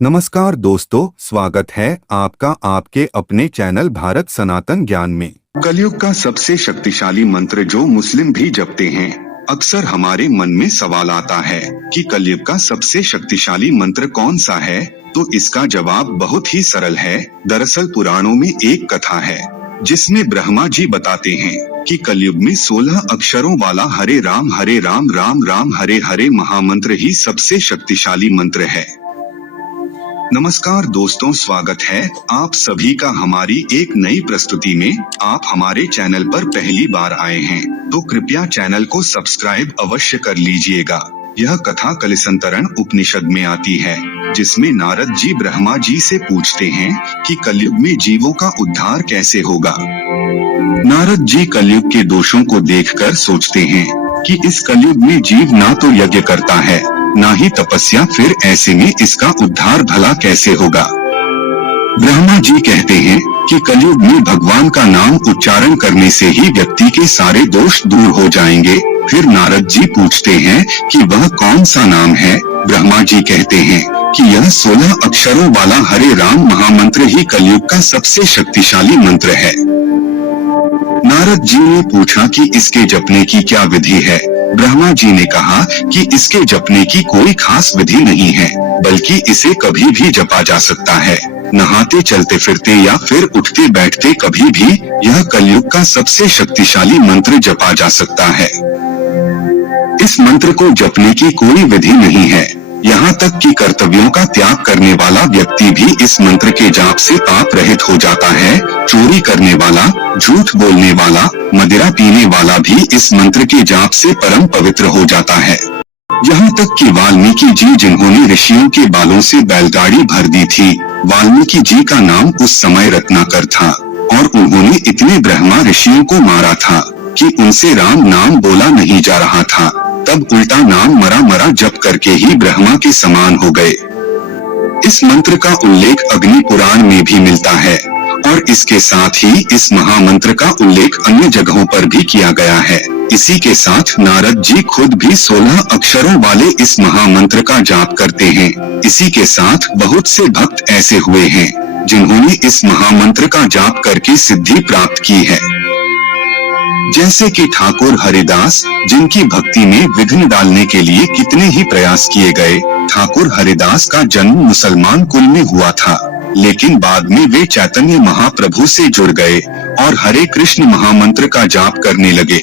नमस्कार दोस्तों, स्वागत है आपका आपके अपने चैनल भारत सनातन ज्ञान में। कलयुग का सबसे शक्तिशाली मंत्र जो मुस्लिम भी जपते हैं। अक्सर हमारे मन में सवाल आता है कि कलयुग का सबसे शक्तिशाली मंत्र कौन सा है, तो इसका जवाब बहुत ही सरल है। दरअसल पुराणों में एक कथा है जिसमें ब्रह्मा जी बताते हैं कि कलयुग में 16 अक्षरों वाला हरे राम राम राम हरे हरे महामंत्र ही सबसे शक्तिशाली मंत्र है। नमस्कार दोस्तों, स्वागत है आप सभी का हमारी एक नई प्रस्तुति में। आप हमारे चैनल पर पहली बार आए हैं तो कृपया चैनल को सब्सक्राइब अवश्य कर लीजिएगा। यह कथा कलिसंतरण उपनिषद में आती है, जिसमें नारद जी ब्रह्मा जी से पूछते हैं कि कलयुग में जीवों का उद्धार कैसे होगा। नारद जी कलयुग के दोषों को देखकर सोचते हैं कि इस कलयुग में जीव ना तो यज्ञ करता है ना ही तपस्या, फिर ऐसे में इसका उद्धार भला कैसे होगा। ब्रह्मा जी कहते हैं कि कलयुग में भगवान का नाम उच्चारण करने से ही व्यक्ति के सारे दोष दूर हो जाएंगे। फिर नारद जी पूछते हैं कि वह कौन सा नाम है। ब्रह्मा जी कहते हैं कि यह 16 अक्षरों वाला हरे राम महामंत्र ही कलयुग का सबसे शक्तिशाली मंत्र है। नारद जी ने पूछा कि इसके जपने की क्या विधि है। ब्रह्मा जी ने कहा कि इसके जपने की कोई खास विधि नहीं है, बल्कि इसे कभी भी जपा जा सकता है। नहाते, चलते फिरते या फिर उठते बैठते कभी भी यह कलयुग का सबसे शक्तिशाली मंत्र जपा जा सकता है। इस मंत्र को जपने की कोई विधि नहीं है। यहाँ तक कि कर्तव्यों का त्याग करने वाला व्यक्ति भी इस मंत्र के जाप से पाप रहित हो जाता है। चोरी करने वाला, झूठ बोलने वाला, मदिरा पीने वाला भी इस मंत्र के जाप से परम पवित्र हो जाता है। यहाँ तक कि वाल्मीकि जी, जिन्होंने ऋषियों के बालों से बैलगाड़ी भर दी थी, वाल्मीकि जी का नाम उस समय रत्नाकर था और उन्होंने इतने ब्रह्मा ऋषियों को मारा था कि उनसे राम नाम बोला नहीं जा रहा था। तब उल्टा नाम मरा जप करके ही ब्रह्मा के समान हो गए। इस मंत्र का उल्लेख अग्नि पुराण में भी मिलता है और इसके साथ ही इस महामंत्र का उल्लेख अन्य जगहों पर भी किया गया है। इसी के साथ नारद जी खुद भी 16 अक्षरों वाले इस महामंत्र का जाप करते हैं। इसी के साथ बहुत से भक्त ऐसे हुए हैं जिन्होंने इस महामंत्र का जाप करके सिद्धि प्राप्त की है, जैसे कि ठाकुर हरिदास, जिनकी भक्ति में विघ्न डालने के लिए कितने ही प्रयास किए गए। ठाकुर हरिदास का जन्म मुसलमान कुल में हुआ था, लेकिन बाद में वे चैतन्य महाप्रभु से जुड़ गए और हरे कृष्ण महामंत्र का जाप करने लगे।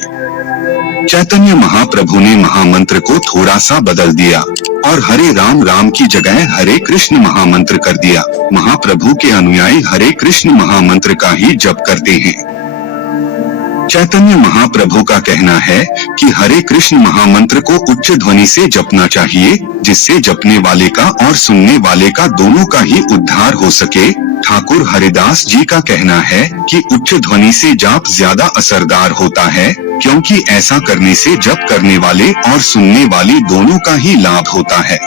चैतन्य महाप्रभु ने महामंत्र को थोड़ा सा बदल दिया और हरे राम राम की जगह हरे कृष्ण महामंत्र कर दिया। महाप्रभु के अनुयायी हरे कृष्ण महामंत्र का ही जप करते हैं। चैतन्य महाप्रभु का कहना है कि हरे कृष्ण महामंत्र को उच्च ध्वनि से जपना चाहिए, जिससे जपने वाले का और सुनने वाले का दोनों का ही उद्धार हो सके। ठाकुर हरिदास जी का कहना है कि उच्च ध्वनि से जाप ज्यादा असरदार होता है, क्योंकि ऐसा करने से जप करने वाले और सुनने वाले दोनों का ही लाभ होता है।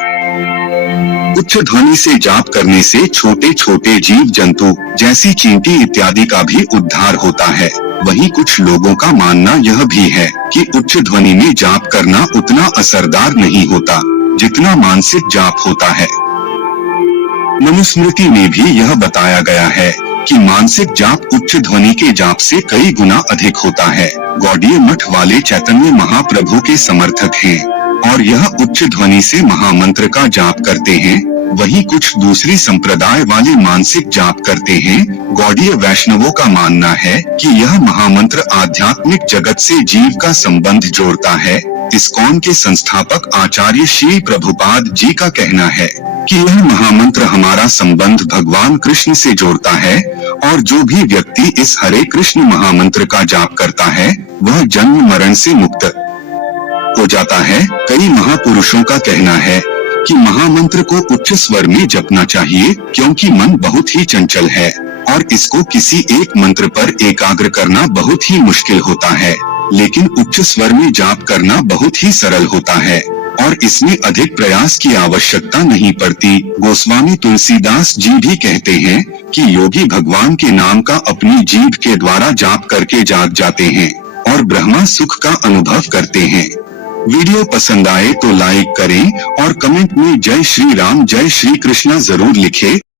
उच्च ध्वनि से जाप करने से छोटे छोटे जीव जंतु जैसी चींटी इत्यादि का भी उद्धार होता है। वहीं कुछ लोगों का मानना यह भी है कि उच्च ध्वनि में जाप करना उतना असरदार नहीं होता जितना मानसिक जाप होता है। मनुस्मृति में भी यह बताया गया है कि मानसिक जाप उच्च ध्वनि के जाप से कई गुना अधिक होता है। गौड़ीय मठ वाले चैतन्य महाप्रभु के समर्थक हैं और यह उच्च ध्वनि से महामंत्र का जाप करते हैं। वहीं कुछ दूसरी संप्रदाय वाले मानसिक जाप करते हैं। गौड़ीय वैष्णवों का मानना है कि यह महामंत्र आध्यात्मिक जगत से जीव का संबंध जोड़ता है। इस्कॉन के संस्थापक आचार्य श्री प्रभुपाद जी का कहना है कि यह महामंत्र हमारा संबंध भगवान कृष्ण से जोड़ता है और जो भी व्यक्ति इस हरे कृष्ण महामंत्र का जाप करता है वह जन्म मरण से मुक्त हो जाता है। कई महापुरुषों का कहना है कि महामंत्र को उच्च स्वर में जपना चाहिए, क्योंकि मन बहुत ही चंचल है और इसको किसी एक मंत्र पर एकाग्र करना बहुत ही मुश्किल होता है, लेकिन उच्च स्वर में जाप करना बहुत ही सरल होता है और इसमें अधिक प्रयास की आवश्यकता नहीं पड़ती। गोस्वामी तुलसीदास जी भी कहते हैं कि योगी भगवान के नाम का अपनी जीभ के द्वारा जाप करके जाग जाते हैं और ब्रह्मा सुख का अनुभव करते हैं। वीडियो पसंद आए तो लाइक करें और कमेंट में जय श्री राम जय श्री कृष्णा जरूर लिखें।